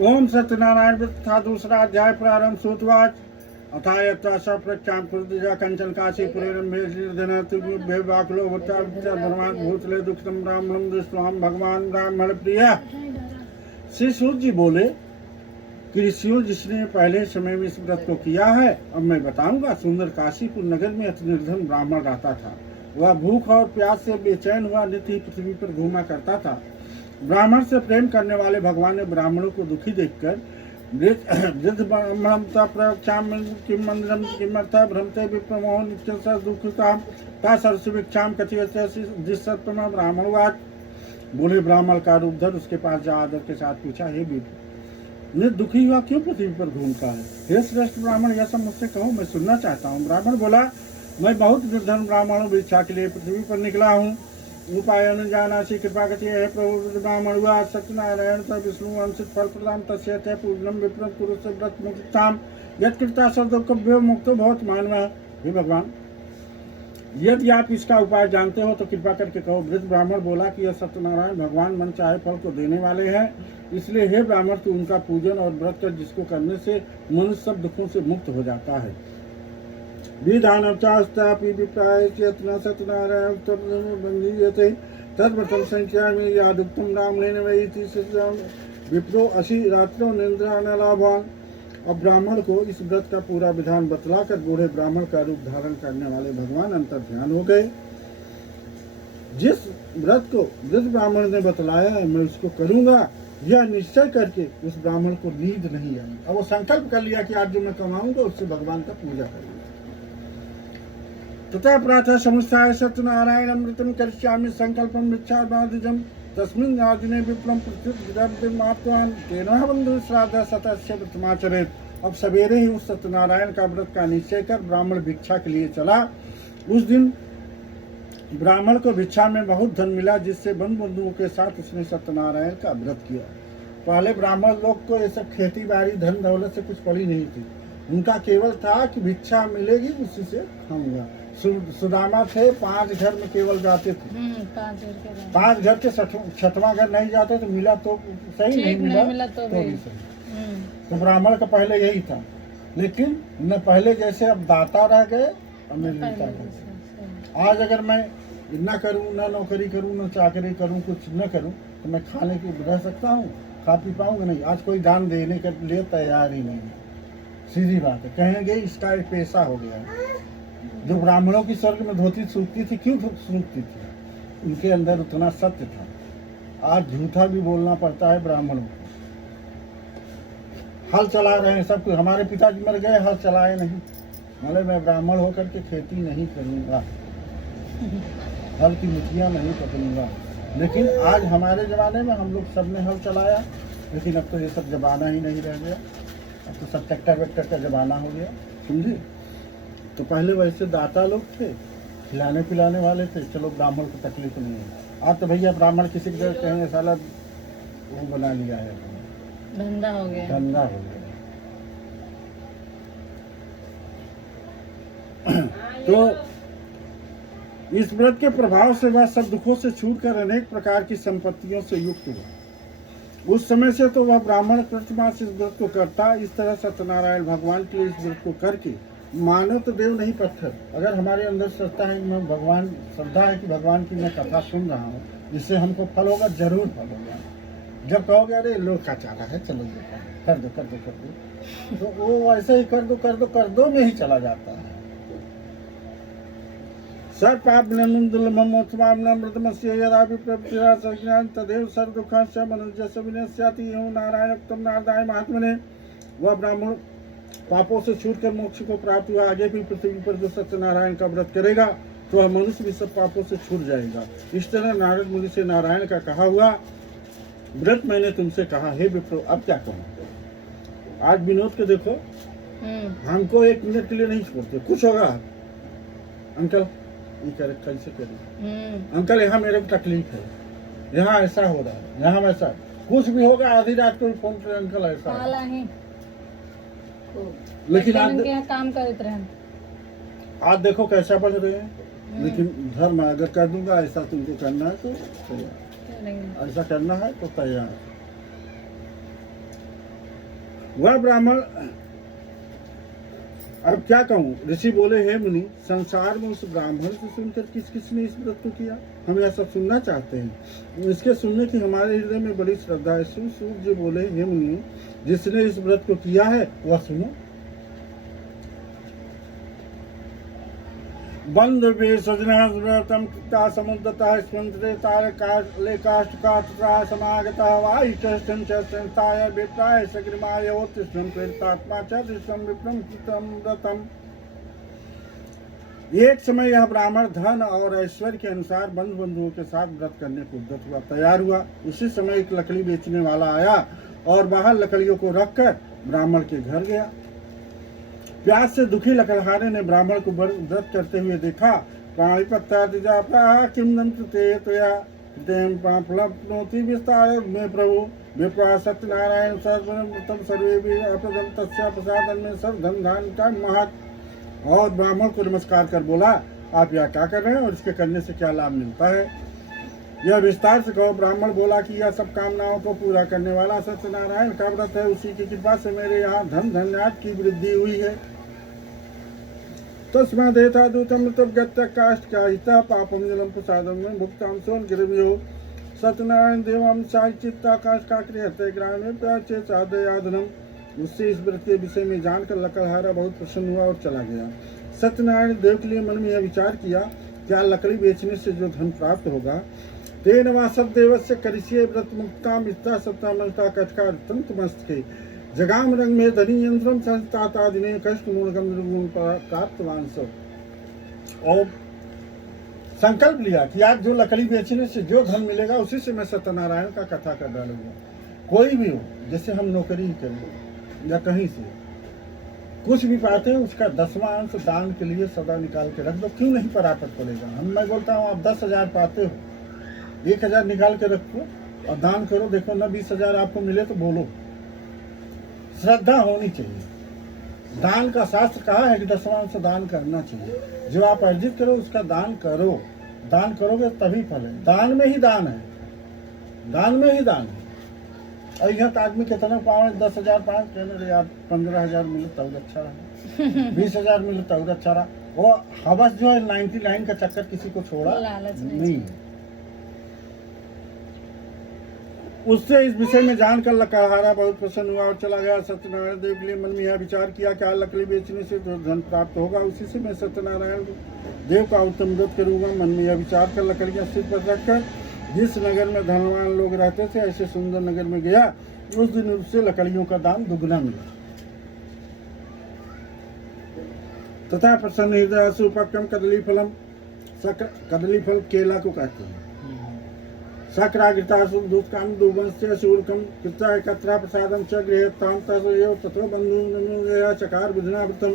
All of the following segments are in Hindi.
ओम सत्यनारायण व्रत था दूसरा अध्याय प्रारंभ सूतवाच अथायत्ता प्रख्याम कृतजा कंचन काशी पुरेरम्भे बाकुलो भट्टाभ्रमात् भूतले दुखतम ब्राह्मणं दृष्ट्वाम भगवान ब्राह्मण प्रिय। श्री सूत जी बोले कि ऋषियों जिसने पहले समय में इस व्रत को किया है अब मैं बताऊंगा। सुंदर काशीपुर नगर में अति निर्धन ब्राह्मण रहता था। वह भूख और प्यास से बेचैन हुआ नित्य ही पृथ्वी पर घूमा करता था। ब्राह्मण से प्रेम करने वाले भगवान ने ब्राह्मणों को दुखी देखकर वृद्ध ब्राह्मणता प्रक्षाम किमंद्रम किमर्था भ्रमते विप्रमोह नित्यं दुःखितां ता सरसुभिक्षाम कथयते जिस सत्पमा ब्राह्मणवाद। बोले ब्राह्मण का रूप धर उसके पास जा आदर के साथ पूछा, हे विप्र मैं दुखी हुआ क्यों पृथ्वी पर घूमता है? हे श्रेष्ठ ब्राह्मण यह सब मुझसे कहो, मैं सुनना चाहता हूँ। ब्राह्मण बोला, मैं बहुत निर्धन ब्राह्मण हूँ, भिक्षा के लिए पृथ्वी पर निकला हूँ। उपाय न जाना सी कृपा कथि है प्रभु ब्राह्मण हुआ सत्यनारायण तथा विष्णु अंशित फल प्रदान तस्यते पूर्णम विप्रम पुरुष व्रत मुक्ताम यत्कृता सर्वकभ्यो मुक्तो बहुत मानव। हे भगवान यदि आप इसका उपाय जानते हो तो कृपा करके कहो। वृद्ध ब्राह्मण बोला कि यह सत्यनारायण भगवान मन चाहे फल को देने वाले हैं, इसलिए हे ब्राह्मण तू उनका पूजन और व्रत कर जिसको करने से मनुष्य सब दुखों से मुक्त हो जाता है। विधानचास्तापि विप्राय चेतना सत्यनारायण बंधीयते तद्व्रतं संख्या में यादुक्तम ब्राह्मणेन वै इति विप्रो असी रात्रो निद्रा न लाभान। अब ब्राह्मण को इस व्रत का पूरा विधान बतलाकर बूढ़े ब्राह्मण का रूप धारण करने वाले भगवान अंतर ध्यान हो गए। जिस व्रत को वृद्ध ब्राह्मण ने बतलाया है मैं उसको करूंगा, यह निश्चय करके उस ब्राह्मण को नींद नहीं आई। अब वो संकल्प कर लिया कि आज जो मैं कमाऊंगा उससे भगवान का पूजा करूंगा। तथा प्रातः समुत्थाय सत्यनारायण अमृतम करिष्यामि संकल्पम मिच्छावादिजम तस्मिन् आदिने विप्लवं प्रत्युद्रव्यमाप्तवान् तेनः बन्धु श्राद्ध सतस्य व्रतमाचरेत्। अब सवेरे ही उस सत्यनारायण का व्रत का निश्चय कर ब्राह्मण भिक्षा के लिए चला। उस दिन ब्राह्मण को भिक्षा में बहुत धन मिला, जिससे बंधुओं के साथ उसने सत्यनारायण का व्रत किया। पहले ब्राह्मण लोग को ये सब खेती बाड़ी धन दौलत से कुछ पड़ी नहीं थी। उनका केवल था कि भिक्षा मिलेगी उसी से खाऊंगा। सुदामा थे 5 घर में केवल जाते थे, 5 घर के 6वां घर नहीं जाते तो मिला तो सही, नहीं मिला तो भी सही। तो ब्राह्मण का पहले यही था, लेकिन न पहले जैसे अब दाता रह गए और निर्मिता रह गए। आज अगर मैं न करूं, न नौकरी करूं, न चाकरी करूं, कुछ न करूं तो मैं खाने की रह सकता हूं, खा पी पाऊंगा नहीं। आज कोई दान देने के लिए तैयार ही नहीं है। सीधी बात है, कहेंगे इसका एक पैसा हो गया। जो ब्राह्मणों की स्वर्ग में धोती सूखती थी, क्यों सूखती थी? उनके अंदर उतना सत्य था। आज झूठा भी बोलना पड़ता है ब्राह्मणों को। हल चला रहे हैं सब कुछ। हमारे पिताजी मर गए, हल चलाए नहीं। बोले मैं ब्राह्मण होकर के खेती नहीं करूंगा, हल की मुठियां नहीं पकड़ूंगा। लेकिन आज हमारे जमाने में हम लोग सब ने हल चलाया, लेकिन अब तो ये सब जमाना ही नहीं रह गया। अब तो सब ट्रैक्टर वैक्टर का जमाना हो गया, समझे। तो पहले वैसे दाता लोग थे, खिलाने पिलाने वाले थे, चलो ब्राह्मण को तकलीफ नहीं है। आज तो भैया ब्राह्मण किसी की जगह कहेंगे साला वो बना लिया है, धंधा हो गया, धंधा हो गया। तो इस व्रत के प्रभाव से वह सब दुखों से छूटकर अनेक प्रकार की संपत्तियों से युक्त हुआ। उस समय से तो वह ब्राह्मण प्रतिमा से इस व्रत को करता। इस तरह सत्यनारायण भगवान के लिए इस व्रत को करके मानव तो देव नहीं पत्थर। अगर हमारे अंदर श्रद्धा है, मैं भगवान श्रद्धा है कि भगवान की मैं कथा सुन रहा हूँ, जिससे हमको फल होगा, जरूर फल होगा। जब कहोगे अरे लोग का चारा है, चलो कर दो कर दो कर दो, तो वो ऐसे ही कर दो कर दो कर दो में ही चला जाता है। तदेव सर्व दुखांश मनुष्य विनश्याति नारायणोक्तम नारदाय महात्मने। वह ब्राह्मण पापों से छूटकर मोक्ष को प्राप्त हुआ। आगे भी पृथ्वी पर जो सत्यनारायण का व्रत करेगा तो वह मनुष्य भी सब पापों से छूट जाएगा। इस तरह नारद मुनि से नारायण का कहा हुआ व्रत मैंने तुमसे कहा, हे विप्रो अब क्या कहूँ। आज विनोद के देखो, हमको 1 मिनट के लिए नहीं छोड़ते। कुछ होगा अंकल ये करे, कैसे करें अंकल, यहाँ मेरे को तकलीफ है, यहाँ ऐसा हो रहा है, यहाँ वैसा, कुछ भी होगा आधी रात को फोन कर अंकल ऐसा है। लेकिन आज काम करते रहे। आज देखो कैसा बन रहे हैं, लेकिन धर्म अगर कर दूंगा ऐसा तुमको करना है तो तैयार, करेंगे। ऐसा करना है तो तैयार। वह ब्राह्मण, अब क्या कहूँ, ऋषि बोले हे मुनि, संसार में उस ब्राह्मण से सुनकर किस किसने इस व्रत को किया? हम यह सब सुनना चाहते हैं, इसके सुनने की हमारे हृदय में बड़ी श्रद्धा है। सूत जी बोले हे मुनि, जिसने इस व्रत को किया है वह सुनो। बंध वे सजना व्रतम कृता समुद्रता स्वंत्रे तारकाले काष्ठकाष्ठता समागता वायुचष्टं च संस्थाय विप्राय सग्रिमाय उत्तिष्ठं प्रेरितात्मा च दृष्टं विप्रं कृतं व्रतम्। एक समय यह ब्राह्मण धन और ऐश्वर्य के अनुसार बंधु बंधुओं के साथ व्रत करने को उद्यत हुआ, तैयार हुआ। उसी समय एक लकड़ी बेचने वाला आया और बाहर लकड़ियों को रखकर ब्राह्मण के घर गया। प्यास से दुखी लकड़हारे ने ब्राह्मण को व्रत करते हुए देखा। प्राणिपत्ता किम प्लप्नोति विस्तार में प्रभु विप्रा सत्यनारायण सर्वतम सर्वे भी अपदम तस्या प्रसादन में सब धन धान का महत। और ब्राह्मण को नमस्कार कर बोला, आप यह क्या कर रहे हैं और इसके करने से क्या लाभ मिलता है, यह विस्तार से कहो। ब्राह्मण बोला कि यह सब कामनाओं को पूरा करने वाला सत्यनारायण का व्रत है, उसी की कृपा से मेरे यहाँ धन धन्याद की वृद्धि हुई है। तस्मादेता दूतम काष्ठ का हिता पापम जलम प्रसादम में भुक्ताम सोन गिरव्यो सत्यनारायण देवम साहिचित्ता काष्ठ का क्रियते ग्राम में प्राचे साधयाधनम। उससे इस व्रत के विषय में जानकर लकड़हारा बहुत प्रसन्न हुआ और चला गया। सत्यनारायण देव के लिए मन में यह विचार किया, क्या लकड़ी बेचने से जो धन प्राप्त होगा, तेन वा सब देवस्य करिष्ये व्रत मुक्ता मित्ता सत्तामस्ता कटका तंत मस्तके जगाम रंग में धनी यंत्रम संस्थाता दिने कष्ट मूलगम निर्गुण प्राप्तवान सब। और संकल्प लिया कि आज जो लकड़ी बेचने से जो धन मिलेगा उसी से मैं सत्यनारायण का कथा कर डालूंगा। कोई भी हो, जैसे हम नौकरी ही करें या कहीं से कुछ भी पाते हैं उसका 10वां अंश दान के लिए सदा निकाल के रख दो, क्यों नहीं परापत पड़ेगा। मैं बोलता हूँ आप 10,000 पाते हो, 1,000 निकाल के रखो और दान करो, देखो ना 20,000 आपको मिले तो बोलो। श्रद्धा होनी चाहिए। दान का शास्त्र कहा है कि 10वां अंश दान करना चाहिए। जो आप अर्जित करो उसका दान करो, दान करोगे तभी फल है। दान में ही दान है, दान में ही दान है। और यह आदमी कितना पावे, 10,000 पाए कहने यार 15,000 मिले तब अच्छा रहा, 20,000 मिले तब अच्छा रहा। वो हवस जो है 99 का चक्कर किसी को छोड़ा नहीं। उससे इस विषय में जानकर लकड़हारा बहुत प्रसन्न हुआ और चला गया। सत्यनारायण देव के लिए मन में यह विचार किया, क्या लकड़ी बेचने से जो धन प्राप्त होगा उसी से मैं सत्यनारायण देव का उत्तम व्रत करूंगा। मन में यह विचार कर लकड़ियां सिर पर रखकर जिस नगर में धनवान लोग रहते थे ऐसे सुंदर नगर में गया। उस दिन उससे लकड़ियों का दाम दुगना मिला। तथा प्रसन्न हृदय सुपक्कम कदली फलम, कदली फल केला को कहते हैं, सक्राग्रता दूतकाम दुवंस्य शूर्कम कृता एकत्रा प्रसादम च गृहताम तस्व तत्व बंधु चकार बुधनावृतम।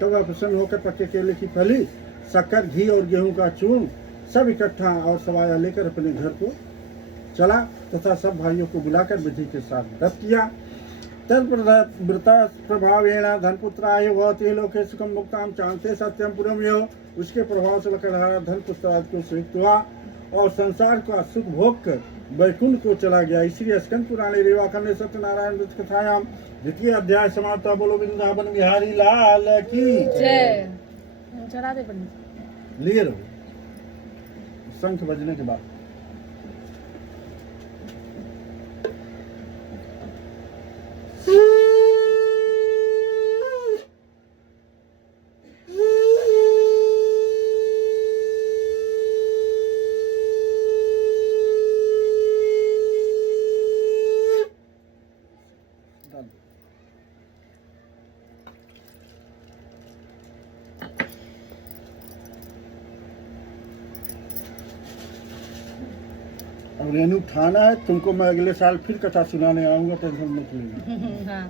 तब वह प्रसन्न होकर पक्के केले की फली, शक्कर, घी और गेहूं का चूर्ण सब इकट्ठा और सवाया लेकर अपने घर को चला तथा सब भाइयों को बुलाकर विधि के साथ व्रत किया। तत्व्रता प्रभावेण धनपुत्राय भवति लोके सुखम मुक्ताम चांते सत्यम पुरम यो। उसके प्रभाव से लकड़हारा धनपुत्र को सुयुक्त हुआ और संसार का सुख भोग कर वैकुंठ को चला गया। इसलिए स्कंद पुराणे रेवाखंड सत्यनारायण व्रत कथायाम 2य अध्याय समाप्त। बोलो वृंदावन बिहारी लाल की जय। चढ़ा दे पंडित। लिए रहो शंख बजने के बाद। अब रेनू ठाना है तुमको, मैं अगले साल फिर कथा सुनाने आऊंगा, टेंशन मत लेना। हाँ।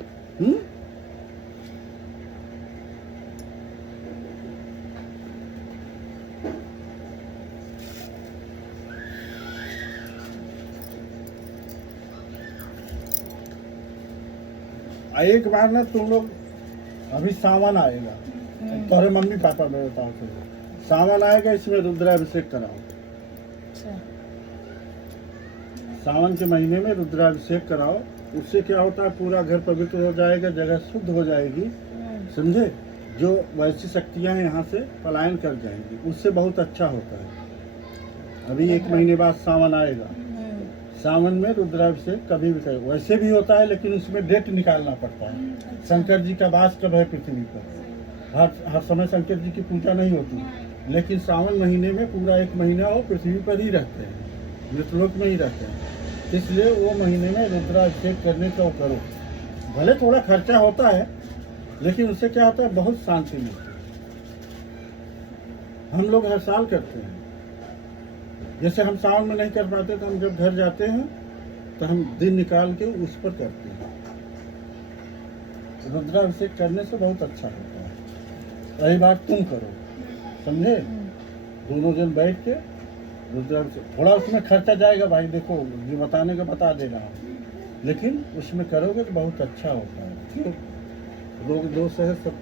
एक बार ना तुम लोग, अभी सावन आएगा, तुम्हारे मम्मी पापा बताओ सावन आएगा, इसमें रुद्राभिषेक कराओ। अच्छा। सावन के महीने में रुद्राभिषेक कराओ। उससे क्या होता है, पूरा घर पवित्र हो जाएगा, जगह शुद्ध हो जाएगी, समझे। जो वैसी शक्तियां हैं यहाँ से पलायन कर जाएंगी, उससे बहुत अच्छा होता है। अभी 1 महीने बाद सावन आएगा, सावन में रुद्राभिषेक कभी भी करो। वैसे भी होता है, लेकिन उसमें डेट निकालना पड़ता है। शंकर जी का वास कब है पृथ्वी पर, हर समय शंकर जी की पूजा नहीं होती, लेकिन सावन महीने में पूरा 1 महीना वो पृथ्वी पर ही रहते हैं, मृतलोक में ही रहते हैं। इसलिए वो महीने में रुद्राभिषेक करने का वो करो। भले थोड़ा खर्चा होता है, लेकिन उससे क्या होता है, बहुत शांति मिलती है। हम लोग हर साल करते हैं। जैसे हम सावन में नहीं कर पाते, तो हम जब घर जाते हैं तो हम दिन निकाल के उस पर करते हैं। रुद्राभिषेक करने से बहुत अच्छा होता है। रही बात, तुम करो, समझे। दोनों जन बैठ के रुद्राभिषेक, थोड़ा उसमें खर्चा जाएगा भाई, देखो ये बताने का बता दे रहा हूँ, लेकिन उसमें करोगे तो बहुत अच्छा होता है। क्यों, रोग दोष है सब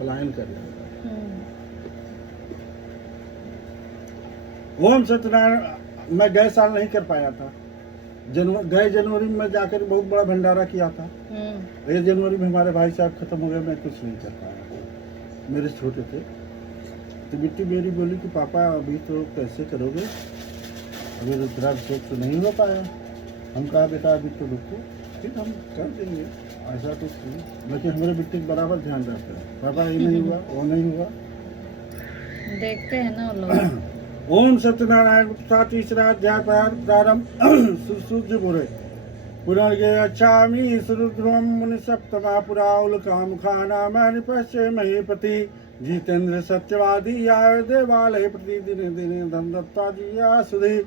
पलायन कर जाएगा। ओम सत्यनारायण। मैं गए साल नहीं कर पाया था, गए जनवरी में मैं जाकर बहुत बड़ा भंडारा किया था। ये जनवरी में हमारे भाई साहब खत्म हो गए, मैं कुछ नहीं कर पाया, मेरे छोटे थे। तो बिट्टी मेरी बोली कि पापा अभी तो कैसे करोगे, अभी रुद्राभिषेक तो नहीं हो पाया। हम कहा बेटा अभी तो रुको, ठीक हम कर देंगे, ऐसा कुछ नहीं। लेकिन हमारे बिट्टी बराबर ध्यान रहता है, पापा ये नहीं हुआ, वो नहीं हुआ, देखते हैं ना वो लोग। ओम सत्यनारायण। तीसरा अध्याय प्रारंभ। सूर्य बुरे पुनर्गे अच्छामी सुरुद्रम मुनि सप्तमा पुराउल कामुखाना मैंने पश्चे महीपति जितेंद्र सत्यवादी आय देवालय प्रतिदिन दिन धन दत्ता जी आसुधि।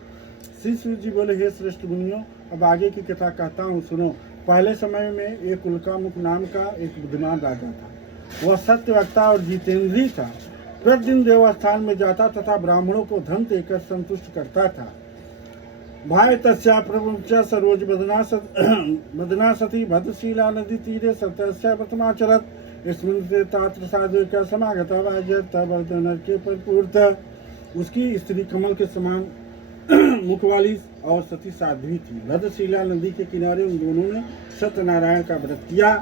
श्री सूर्य जी बोले, हे श्रेष्ठ मुनियों, अब आगे की कथा कहता हूँ, सुनो। पहले समय में एक उल्कामुख नाम का एक बुद्धिमान राजा था। वह सत्यवक्ता और जितेंद्री था। प्रतिदिन देवस्थान में जाता तथा ब्राह्मणों को धन देकर संतुष्ट करता था। भाई तस्या प्रभुच सरोज बदना सती भद्रशीला नदी तीरे सत्य प्रथमाचरत स्मृति तात्र साधु का समागत के पर उसकी स्त्री कमल के समान मुख वाली और सती साध्वी थी। भद्रशीला नदी के किनारे उन दोनों ने सत्यनारायण का व्रत किया।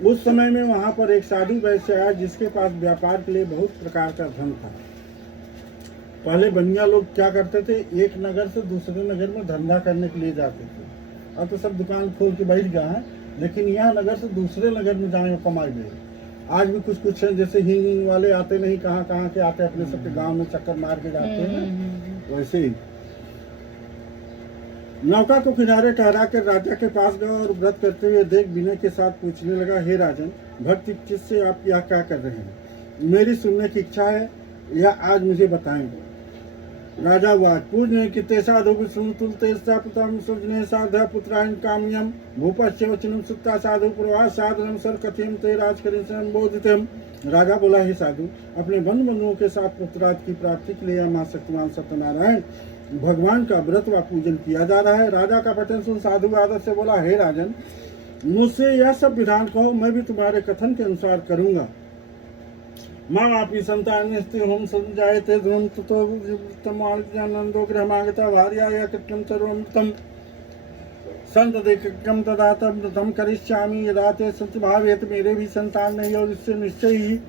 उस समय में वहां पर एक साधु वैश्य आया, जिसके पास व्यापार के लिए बहुत प्रकार का धन था। पहले बनिया लोग क्या करते थे, एक नगर से दूसरे नगर में धंधा करने के लिए जाते थे। अब तो सब दुकान खोल के बैठ गए हैं, लेकिन यहाँ नगर से दूसरे नगर में जाने को कमाई गए। आज भी कुछ कुछ है, जैसे हिंग वाले आते नहीं, कहाँ कहाँ के आते, अपने सबके गांव में चक्कर मार के जाते हैं, वैसे ही। नौका को किनारे ठहरा कर राजा के पास गया और व्रत करते हुए देख विनय के साथ पूछने लगा, हे राजन, भक्ति चित्त से आप यह क्या कर रहे हैं? मेरी सुनने की इच्छा है, यह आज मुझे बताएंगे। राजा वाच पूजने किते साधु विष्णुतुलते पुत्रम सुजने साधा पुत्रायण काम्यम भूपस्य वचनम सुत्ता साधु प्रवास साधनम सर कथिम ते राजकरी संबोधितम। राजा बोला, हे साधु, अपने बंधुओं के साथ पुत्राज की प्राप्ति के लिए महाशक्तिमान सत्यनारायण भगवान का व्रत व पूजन किया जा रहा है। राजा का वचन सुन साधु आदर से बोला, हे राजन, मुझसे यह सब विधान कहो, मैं भी तुम्हारे कथन के अनुसार करूंगा। माँ आपी संतान होम संजायते ध्रुम ततो नंदो गृहमागता भार्या कृत्यम सर्वमृतम संतदेकम तदा तम करिष्यामि यदा ते सत्य भावेत। मेरे भी संतान नहीं और इससे निश्चय ही